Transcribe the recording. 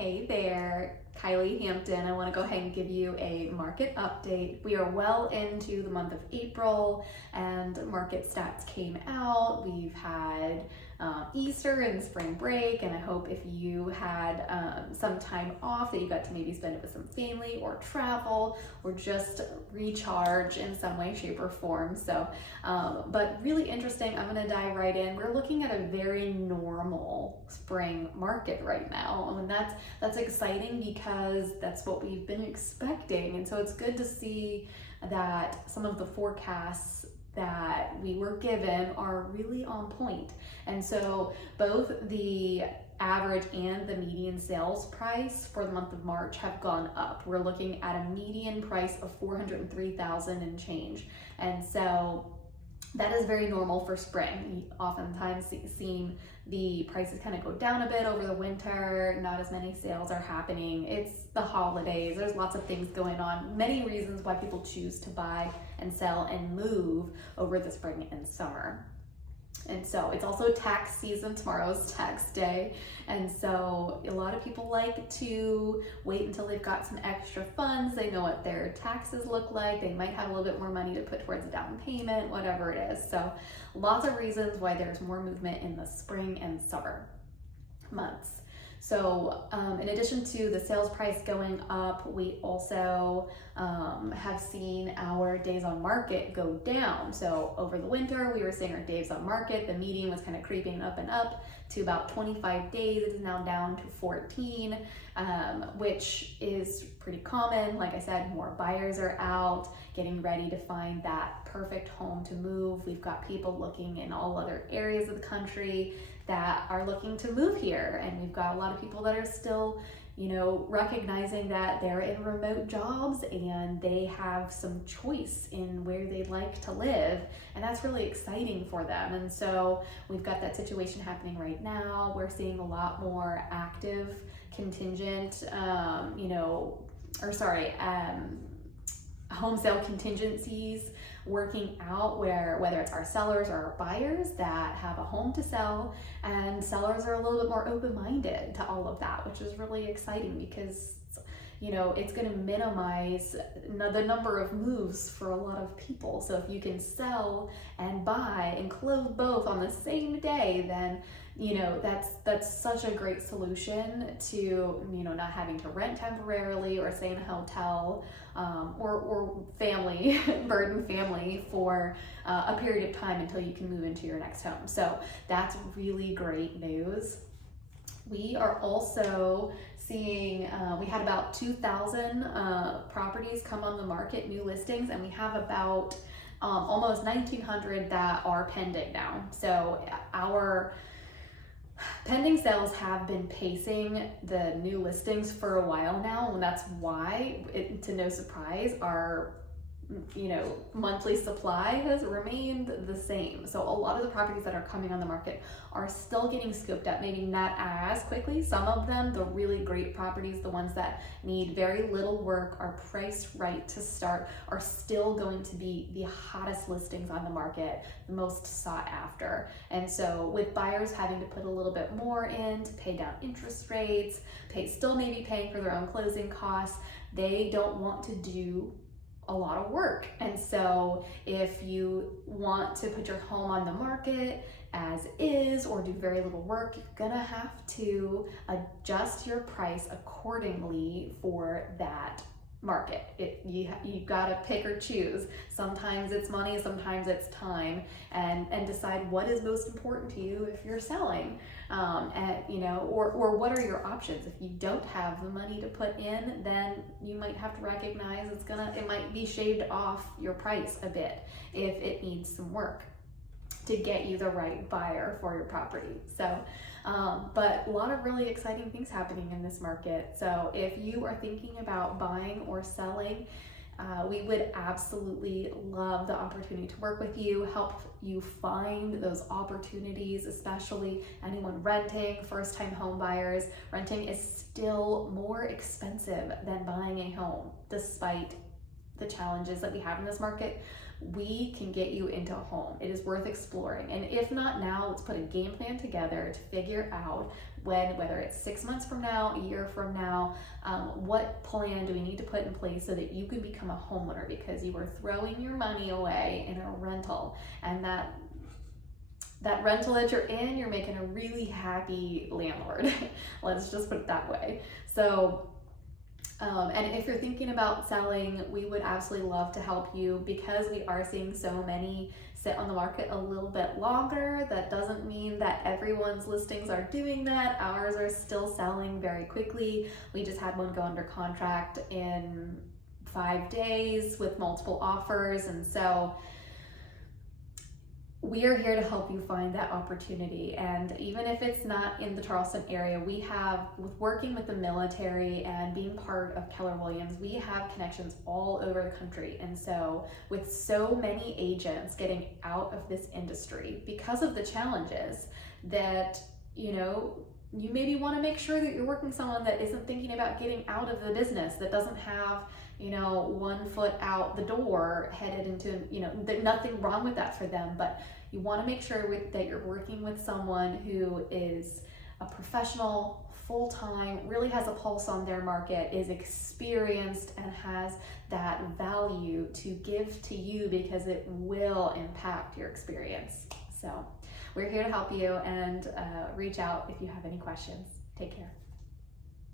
Hey there, Kylie, Hampton. I want to go ahead and give you a market update. We are well into the month of April and market stats came out. We've had Easter and spring break, and I hope if you had some time off that you got to maybe spend it with some family or travel or just recharge in some way, shape, or form. So, but really interesting. I'm going to dive right in. We're looking at a very normal spring market right now, and that's exciting because that's what we've been expecting. And so it's good to see that some of the forecasts that we were given are really on point. And so both the average and the median sales price for the month of March have gone up. We're looking at a median price of $403,000 and change. And so that is very normal for spring. We oftentimes seen the prices kind of go down a bit over the winter. Not as many sales are happening. It's the holidays. There's lots of things going on. Many reasons why people choose to buy and sell and move over the spring and summer. And so it's also tax season. Tomorrow's tax day. And so a lot of people like to wait until they've got some extra funds. They know what their taxes look like. They might have a little bit more money to put towards a down payment, whatever it is. So lots of reasons why there's more movement in the spring and summer months. So in addition to the sales price going up, we also have seen our days on market go down. So over the winter, we were seeing our days on market. The median was kind of creeping up and up to about 25 days. It is now down to 14, which is pretty common. Like I said, more buyers are out getting ready to find that perfect home to move. We've got people looking in all other areas of the country that are looking to move here. And we've got a lot of people that are still, recognizing that they're in remote jobs and they have some choice in where they'd like to live. And that's really exciting for them. And so we've got that situation happening right now. We're seeing a lot more active contingent, home sale contingencies working out, where whether it's our sellers or our buyers that have a home to sell, and sellers are a little bit more open-minded to all of that, which is really exciting because it's going to minimize the number of moves for a lot of people. So if you can sell and buy and close both on the same day, then that's such a great solution to not having to rent temporarily or stay in a hotel or family burden family for a period of time until you can move into your next home. So that's really great news. We are also seeing, we had about 2,000 properties come on the market, new listings, and we have about almost 1,900 that are pending now. So our pending sales have been pacing the new listings for a while now, and that's why, to no surprise, our monthly supply has remained the same. So a lot of the properties that are coming on the market are still getting scooped up, maybe not as quickly. Some of them, the really great properties, the ones that need very little work, are priced right to start, are still going to be the hottest listings on the market, the most sought after. And so with buyers having to put a little bit more in to pay down interest rates, still maybe paying for their own closing costs, they don't want to do a lot of work. And so if you want to put your home on the market as is or do very little work, you're gonna have to adjust your price accordingly for that market. You gotta pick or choose. Sometimes it's money, sometimes it's time, and decide what is most important to you if you're selling. Or what are your options? If you don't have the money to put in, then you might have to recognize it might be shaved off your price a bit if it needs some work to get you the right buyer for your property. So, but a lot of really exciting things happening in this market. So if you are thinking about buying or selling, we would absolutely love the opportunity to work with you, help you find those opportunities, especially anyone renting, first-time home buyers. Renting is still more expensive than buying a home, despite the challenges that we have in this market. we can get you into a home. It is worth exploring. And if not now, let's put a game plan together to figure out whether it's 6 months from now, a year from now, what plan do we need to put in place so that you can become a homeowner, because you are throwing your money away in a rental, and that rental that you're in, you're making a really happy landlord. Let's just put it that way. So, and if you're thinking about selling, we would absolutely love to help you, because we are seeing so many sit on the market a little bit longer. That doesn't mean that everyone's listings are doing that. Ours are still selling very quickly. We just had one go under contract in 5 days with multiple offers. And so we are here to help you find that opportunity. And even if it's not in the Charleston area, we have, with working with the military and being part of Keller Williams, we have connections all over the country. And so with so many agents getting out of this industry because of the challenges that, you maybe want to make sure that you're working with someone that isn't thinking about getting out of the business, that doesn't have 1 foot out the door headed into, there's nothing wrong with that for them, but you want to make sure that you're working with someone who is a professional, full-time, really has a pulse on their market, is experienced, and has that value to give to you, because it will impact your experience. So we're here to help you, and reach out if you have any questions. Take care.